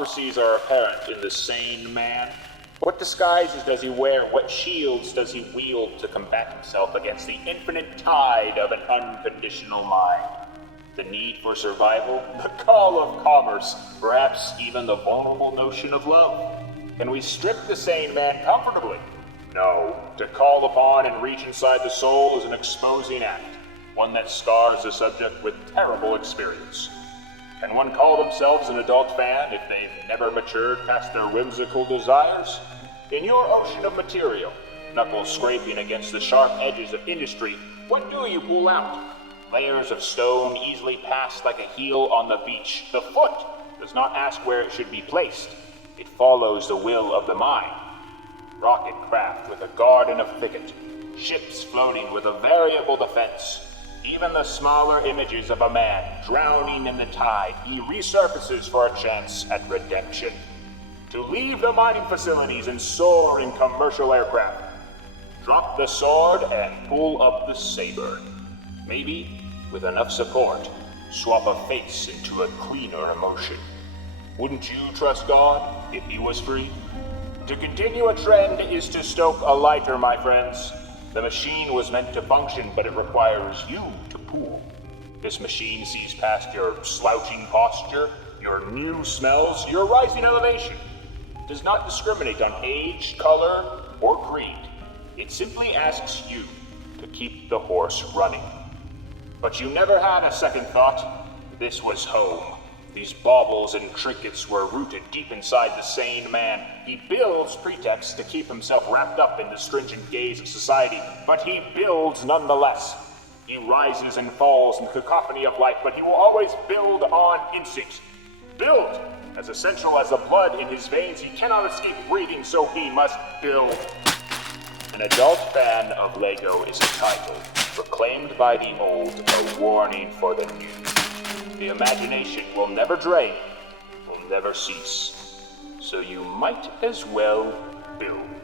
hypocrisies are apparent in the sane man. What disguises does he wear? What shields does he wield to combat himself against the infinite tide of an unconditional mind? The need for survival, the call of commerce, perhaps even the vulnerable notion of love. Can we strip the sane man comfortably? No. To call upon and reach inside the soul is an exposing act, one that scars the subject with terrible experience. Can one call themselves an adult fan if they've never matured past their whimsical desires? In your ocean of material, knuckles scraping against the sharp edges of industry, what do you pull out? Layers of stone easily passed like a heel on the beach. The foot does not ask where it should be placed. It follows the will of the mind. Rocket craft with a garden of thicket. Ships floating with a variable defense. Even the smaller images of a man drowning in the tide, he resurfaces for a chance at redemption. To leave the mining facilities and soar in commercial aircraft. Drop the sword and pull up the saber. Maybe, with enough support, swap a face into a cleaner emotion. Wouldn't you trust God if he was free? To continue a trend is to stoke a lighter, my friends. The machine was meant to function, but it requires you to pull. This machine sees past your slouching posture, your new smells, your rising elevation. It does not discriminate on age, color, or creed. It simply asks you to keep the horse running. But you never had a second thought. This was home. These baubles and trinkets were rooted deep inside the sane man. He builds pretexts to keep himself wrapped up in the stringent gaze of society, but he builds nonetheless. He rises and falls in the cacophony of life, but he will always build on instinct. Build! As essential as the blood in his veins, he cannot escape breathing, so he must build. An adult fan of Lego is a title, proclaimed by the old, a warning for the new. The imagination will never drain, will never cease. So you might as well build.